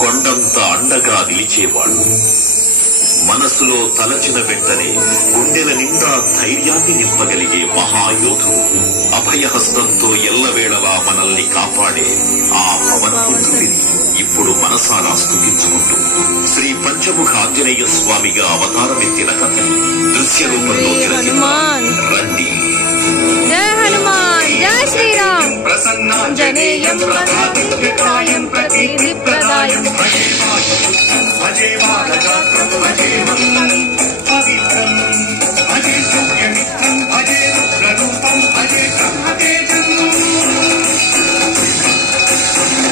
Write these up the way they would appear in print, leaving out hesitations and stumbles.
కొండంత అండగా నిలిచేవాడు. మనసులో తలచిన వెంటనే గుండెల నిండా ధైర్యాన్ని నింపగలిగే మహాయోధుడు. అభయహస్తంతో ఎల్లవేళలా మనల్ని కాపాడే ఆ పవనపుత్రుడిని ఇప్పుడు మనసారా స్తుతించుకుంటూ శ్రీ పంచముఖ ఆంజనేయ స్వామిగా అవతారమెత్తిన కథ దృశ్య రూపంలో తిరగతిద్దాం రండి. జయ హనుమాన్, జయ శ్రీరామ్. ప్రసన్నాంజనేయం ప్రతాపం ప్రకీర్తిప్రదాయం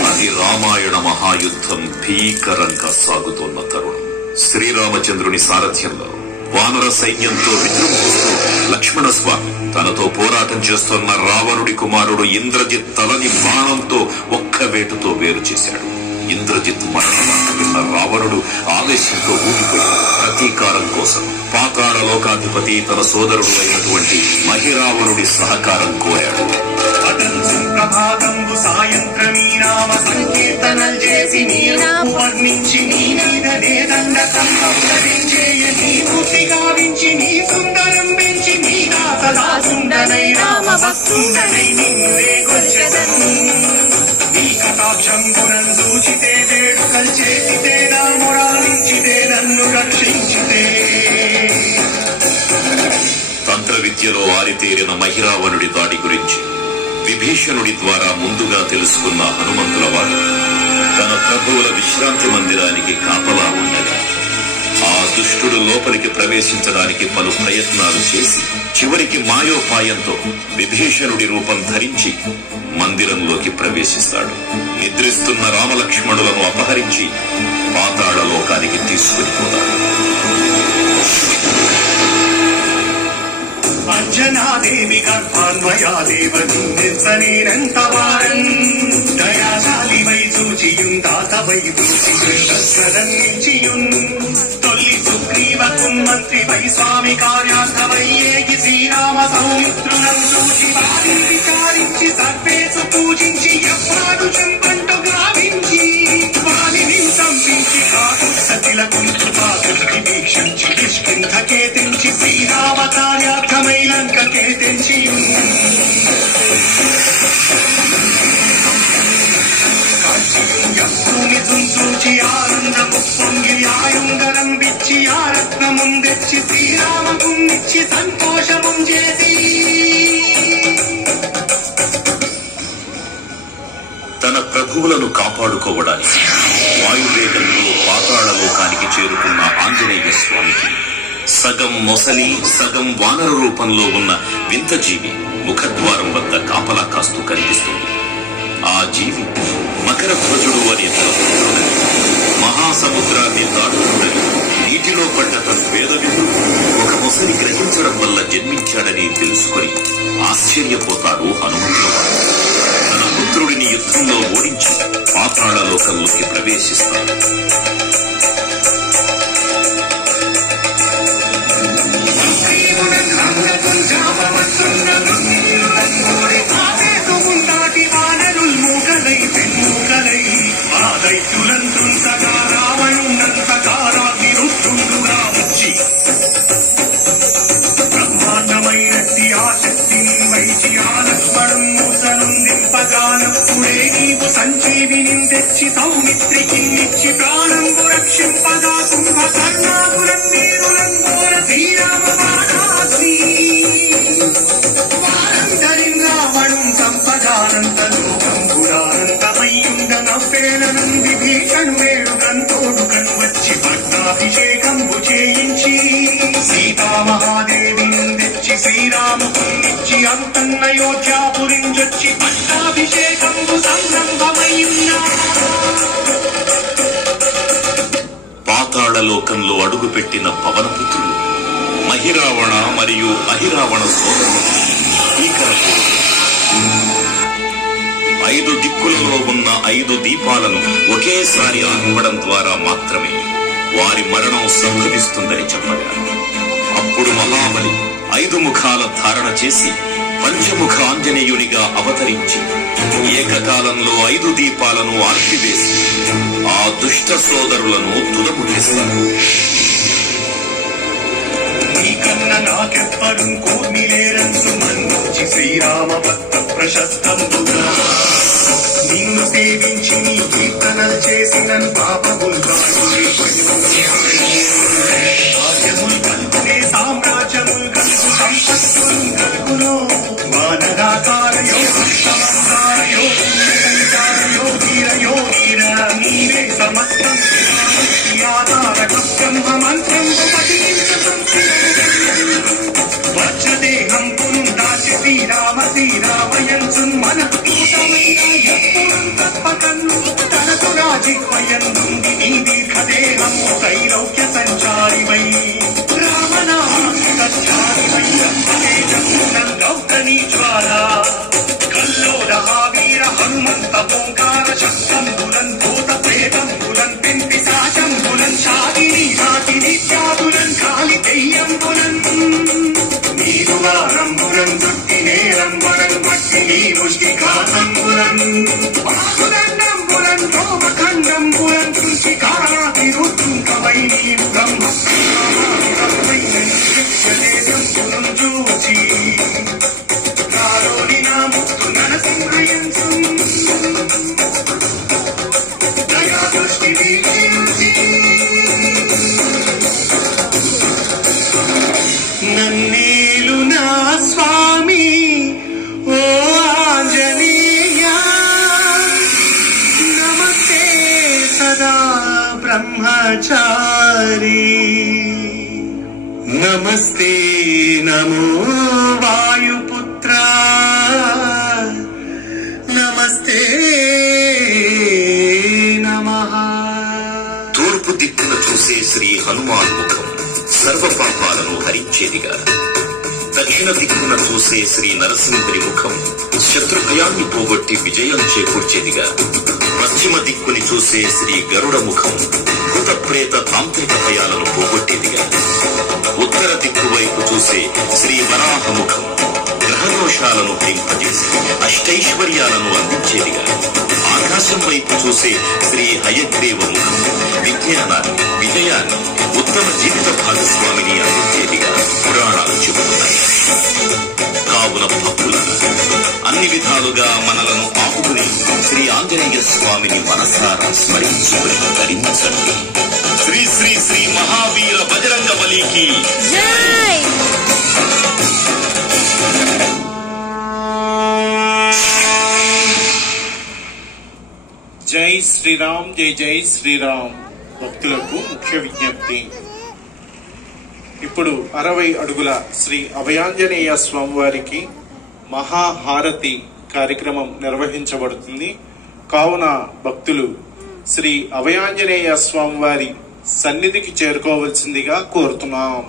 అది రామాయణ మహాయుద్ధం భీకరంగా సాగుతోన్న తరుణం. శ్రీరామచంద్రుని సారథ్యంలో వానర సైన్యంతో విజృంభిస్తూ లక్ష్మణస్వామి తనతో పోరాటం చేస్తున్న రావణుడి కుమారుడు ఇంద్రజిత్ తలని బాణంతో ఒక్క వేటుతో వేరు చేశాడు. ఇంద్రజిత్ మరణమాట విన్న రావణుడు ఆవేశంతో ఊగిపోయాడు. ప్రతీకారం కోసం పాతాళ లోకాధిపతి తన సోదరుడు అయినటువంటి మహిరావణుడి సహకారం కోరాడు. ప్రభాతంబు సాయంత్రమీ నామ సంకీర్తనలు చేసి వర్ణించి నీ మీదనే దండ సంహరించేయ నీ పూర్తి గావించి నీ సుందరం పెంచి నీ దాసదా సుందరై రామ భక్తుండనై నిన్నులే కొలిచెదను. నీ కటాక్షం గుణం సూచితే వేడుకలు చేసితే నా మురాలించితే నన్ను రక్షించితే. తంత్ర విద్యలో ఆరితేరిన మహిరావణుడి దాడి గురించి విభీషణుడి ద్వారా ముందుగా తెలుసుకున్న హనుమంతుల వారు తన ప్రభువుల విశ్రాంతి మందిరానికి కాపలా ఉండగా ఆ దుష్టుడు లోపలికి ప్రవేశించడానికి పలు ప్రయత్నాలు చేసి చివరికి మాయోపాయంతో విభీషణుడి రూపం ధరించి మందిరంలోకి ప్రవేశిస్తాడు. నిద్రిస్తున్న రామలక్ష్మణులను అపహరించి పాతాళ లోకానికి తీసుకుని పోతాడు. అంజనాదేవి గర్భాన్వయాదేవ నిన్నెంత వారన్ దయాశాలివై చూచియుందాతవై దూచియున్ తొల్లి సుగ్రీవకున్ మంత్రివై స్వామి కార్యార్థమై ఏగి శ్రీరామ సౌమిత్రులం చూచి వారిని విచారించి సర్వేసు పూజించి ఎవ్వాడు చెంపంటు గావించి వారిని సంపించి సతిలకు వీక్షించి కిష్కింధకే తెంచి శ్రీరామ కార్యార్థమై లంకకే తెంచి చూచి ఆనందము పొంగి ఆయుంగరం విచ్చి ఆ రత్నముందెచ్చి శ్రీరామకున్నిచ్చి సంతోషము చేసి తన ప్రభువులను కాపాడుకోవడానికి వాయువేగంలో పాతాళ లోకానికి చేరుకున్న ఆంజనేయ స్వామికి సగం మొసలి సగం వానర రూపంలో ఉన్న వింత జీవి ముఖద్వారం వద్ద కాపలా కాస్తూ కనిపిస్తుంది. ఆ జీవి మకర ధ్వజుడు అనే తలపుత్రుడని మహాసముద్రాన్ని దాటుతుండని నీటిలో పడ్డ తన వేదవిధుడు ఒక మొసలి గ్రహించడం వల్ల జన్మించాడని తెలుసుకుని ఆశ్చర్యపోతారు హనుమంతుల వారు. తన పుత్రుడిని యుద్ధంలో ఓడించి పాతాళ లోకంలోకి ప్రవేశిస్తాడు. బ్రహ్మాండమైనట్టి ఆ శక్తిని వైచి ఆలస్వరం మూసనుందింపగానప్పుడే నీవు సంజీవిని తెచ్చి సౌమిత్రికిన్నిచ్చి ప్రాణంబు రక్షింపగా కుంభకర్ణాకులం వీరులం ఘోర శ్రీరామ బాణాగ్ని వారందరిం రావణం సంపదానంత లోకం పురానంతమయ్యుండ నవ్వేళనం విభీషణు వేడుకంతోడు కను వచ్చి పట్టాభిషేకంబు చేయించి సీతామహాదేవిని తెచ్చి శ్రీరాముకున్నిచ్చి అంతన్నయోధ్యాపురించొచ్చి పట్టాభిషేకంబు సంరంభమయ్యున్నా. పాతాళ లోకంలో అడుగుపెట్టిన పవనపుత్రులు మహిరావణ మరియు అహిరావణ సోదరులు భీకరపు 5 దిక్కులలో ఉన్న 5 దీపాలను ఒకేసారి ఆర్పడం ద్వారా మాత్రమే వారి మరణం సంభవిస్తుందని చెప్పగా అప్పుడు మహాబలి 5 ముఖాల ధారణ చేసి పంచముఖ ఆంజనేయునిగా అవతరించి ఏకకాలంలో 5 దీపాలను ఆర్పివేసి ఆ దుష్ట సోదరులను తుదముట్టిస్తారు. నీకన్న నాకెప్పడు కోర్మిలేరంచు మంచి శ్రీరామ భక్త ప్రశస్తంబుగా నిన్ను సేవించి నీ కీర్తనలు చేసిన పాపములు భాగ్యములు కలుగునే సామ్రాజ్యములు కలుగు సంపత్తులు కలుగును వానరాకారయో యోగీరయో నీరే సమస్తం బ్రహ్మ మంత్రం వచ్చదేహం పురుందాచి శ్రీరామయంచు మనకు ఎప్పుడం తప్పకన్ను తనకు రాజిక్వయంది నీ దీర్ఘదేహము త్రైలోక్య సంచారివై రామనామాచారివై గౌతనీ జ్వాల కల్లోల వీర హనుమంత ఓంకార శస్త్రంబులన్ భూత ప్రేతంబులన్ పెంపి సాశంబులన్ షాదిని రాతిని త్యాగులన్ కాలి దెయ్యంబులన్ నీరు వారంబులన్ దుట్టి నేరంబులన్ వట్టి నీ ముష్టిఘాతంబులన్ బాహుదండంబులన్ రోమఖండంబులన్ తుంచి కారాతి రుద్రుంకవై నీరు బ్రహ్మదేశంబులం చూచి కారోని నా ముక్తు నరసింహయంచు దయా దృష్టి వీక్షించి నన్నేలు నా స్వామి ఓ ఆంజనేయ నమస్తే సదా బ్రహ్మచారి నమస్తే నమో వాయుపుత్ర నమస్తే నమః. తూర్పు దిక్కున చూసే శ్రీ హనుమాన్ ముఖం సర్వ పాపాలను హరించేదిగా, దక్షిణ దిక్కున చూసే శ్రీ నరసింహుని ముఖం శత్రుభయాన్ని పోగొట్టి విజయం చేకూర్చేదిగా, పశ్చిమ దిక్కుని చూసే శ్రీ గరుడ ముఖం భూత ప్రేత తాంత్రిక భయాలను పోగొట్టేదిగా, ఉత్తర దిక్కు వైపు చూసే శ్రీ వరాహ ముఖం గ్రహదోషాలను భయింపజేసి అష్టైశ్వర్యాలను అందించేదిగా, ఆకాశం వైపు చూసే శ్రీ హయగ్రీవ ముఖం విజ్ఞానాన్ని, విజయాన్ని, ఉత్తమ జీవిత భాగస్వామిని అందించేదిగా పురాణాలు చెబుతున్నాయి. కావున భక్తులను అన్ని విధాలుగా మనలను ఆపుకుని శ్రీ ఆంజనేయ స్వామిని మనసారా స్మరించుకుని ధరించండి. శ్రీ శ్రీ శ్రీ మహావీర బజరంగ బలికి జై. జై శ్రీరామ్, జై జై శ్రీరామ్. భక్తులకు ముఖ్య విజ్ఞప్తి. ఇప్పుడు 60 అడుగుల శ్రీ అభయాంజనేయ స్వామివారికి మహాహారతి కార్యక్రమం నిర్వహించబడుతుంది. కావున భక్తులు శ్రీ అభయాంజనేయ స్వామివారి సన్నిధికి చేరుకోవలసిందిగా కోరుతున్నాం.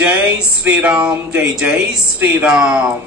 జై శ్రీరామ్, జై జై శ్రీరామ్.